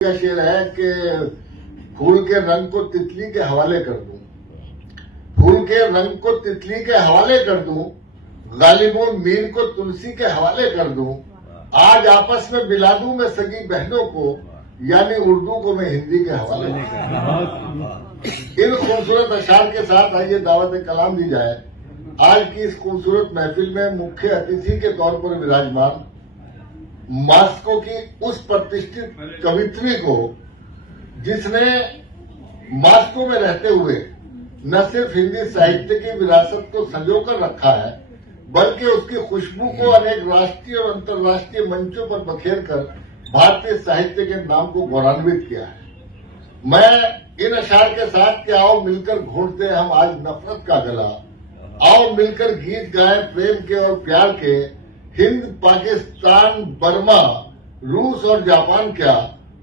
का शेर है कि फूल के रंग को तितली के हवाले कर दूं, फूल के रंग को तितली के हवाले कर दूं, गालिबों मीर को तुलसी के हवाले कर दूं, आज आपस में मिला दूं मैं सगी बहनों को, यानी उर्दू को मैं हिंदी के हवाले इन खूबसूरत अशार के साथ आइए दावत कलाम दी जाए। आज की इस खूबसूरत महफिल में मुख्य अतिथि के तौर पर विराजमान मास्को की उस प्रतिष्ठित कवित्री को, जिसने मास्को में रहते हुए न सिर्फ हिंदी साहित्य की विरासत को संजोकर रखा है, बल्कि उसकी खुशबू को अनेक राष्ट्रीय और अंतर्राष्ट्रीय मंचों पर बखेरकर भारतीय साहित्य के नाम को गौरवान्वित किया है। मैं इन अशार के साथ कि आओ मिलकर घोंटते हम आज नफरत का गला, आओ मिलकर गीत गाएं प्रेम के और प्यार के, हिंद पाकिस्तान बर्मा रूस और जापान क्या,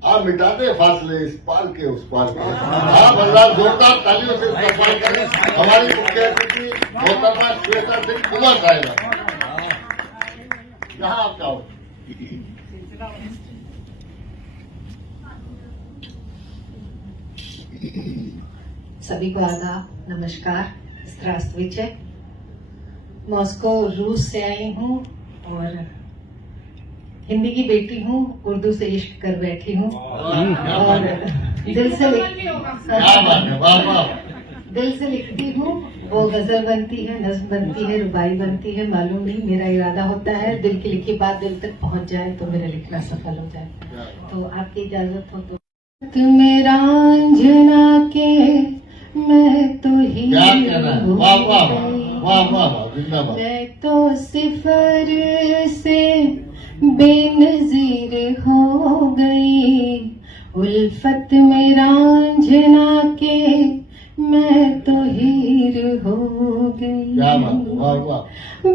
आप मिटा दे फासले इस पार के उस पार के। आप हजार जोरदार तालियों से इस्तेमाल करें हमारी मुख्य अतिथि मोहतरमा श्वेता सिंह कुमार साहिबा। कहाँ आप जाओ। सभी को आदाब, नमस्कार, здравствуйте। मॉस्को रूस से आई हूँ और हिंदी की बेटी हूँ, उर्दू से इश्क कर बैठी हूँ और दिल से लिखती हूँ। वो गजल बनती है, नज्म बनती है, रुबाई बनती है, मालूम नहीं। मेरा इरादा होता है दिल की लिखी बात दिल तक पहुँच जाए तो मेरा लिखना सफल हो जाए। तो आपकी इजाजत हो तो मेरा अंजना के मैं तो ही मैं तो सिफर से बेनजीर हो गई, उल्फत में रांझना के मैं तो हीर हो गई।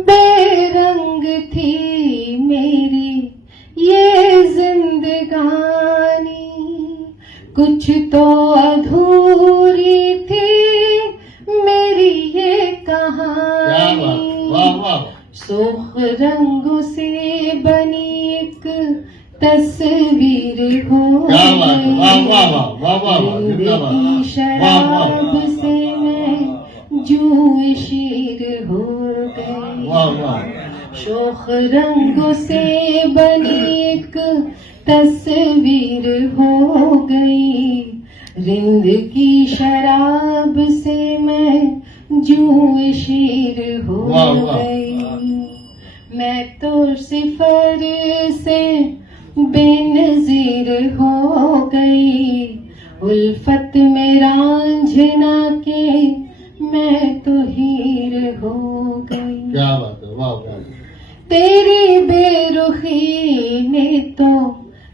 बेरंग थी मेरी ये जिंदगानी, कुछ तो अधूरी थी मेरी ये कहानी। सुर्ख रंगों से बनी एक तस्वीर हो गई, की शराब से मैं जूं शीर हो गई। शोख रंगों से बनी एक तस्वीर हो गई, रिंद की शराब से मैं जूं शीर हो गई। मैं तो सिफर से बेनजीर हो गई, उल्फत में रांझना के मैं तो हीर हो गई। क्या बात है, वाह वाह। तेरी बेरुखी ने तो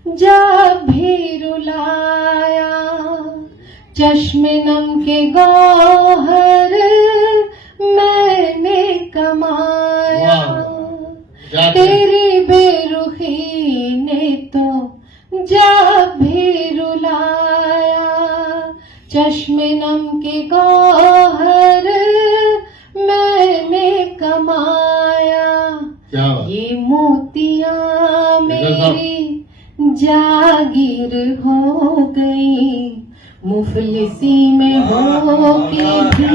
जा भी रुलाया, चश्मे नम के गौहर मैंने कमाया। तेरी बेरुखी ने तो जा भी रुलाया, चश्मे नम के गौहर मैंने कमाया। ये मोतियां मेरी जागीर हो गई, मुफलिसी में हो के भी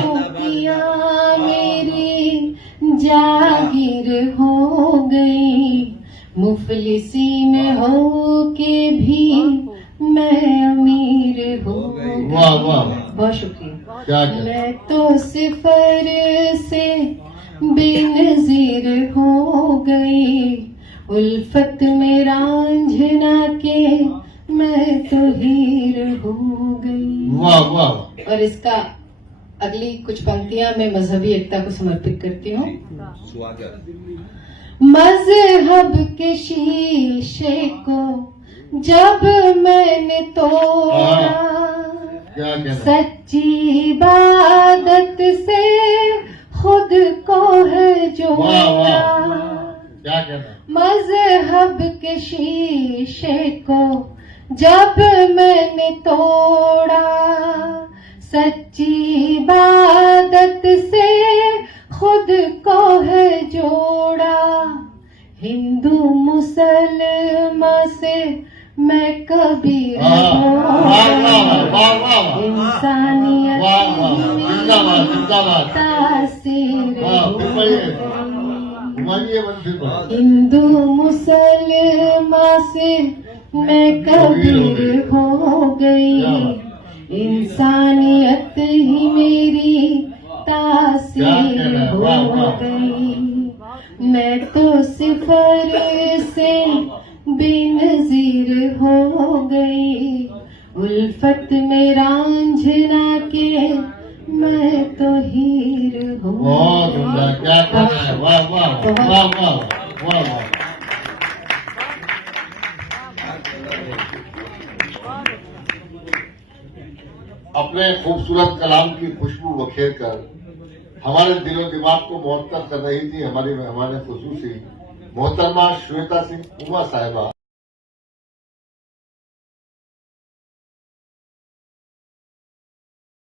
मोतियां मेरी जागीर हो गई, मुफलिसी में हो के भी मैं अमीर हो गई। बहुत शुक्रिया। मैं तो सिफर से बेनजीर हो गई, उल्फत में रांझना के मैं तो हीर हो गई। वाह वाह। और इसका अगली कुछ पंक्तियां मैं मजहबी एकता को समर्पित करती हूँ। मजहब के शीशे को जब मैंने तोड़ा, सच्ची इबादत से खुद को है जोड़ा। मजहब के शीशे को जब मैंने तोड़ा, सच्ची इबादत से खुद को है जोड़ा। हिंदू मुसलमान से मैं कबीर वाह हो वाह वाह वाह वाह इंसानियत वाह वाह जिंदाबाद जिंदाबाद तासीर वाह हो फिर बढ़िए घुमाइए मंदिर पर हिंदू मुसलमान से मैं कबीर हो गई इंसानियत ही मेरी तासीर हो गई मैं तो सिफर से बेनजीर हो गई उल्फत में रांझना के मैं तो हीर हो बहुत उम्दा क्या कहना है वाह वाह वाह वाह वाह वाह अपने खूबसूरत कलाम की खुशबू बखेर कर हमारे दिलो दिमाग को मुअत्तर कर रही थी हमारे खुसूसी मोहतरमा श्वेता सिंह उमा साहिबा।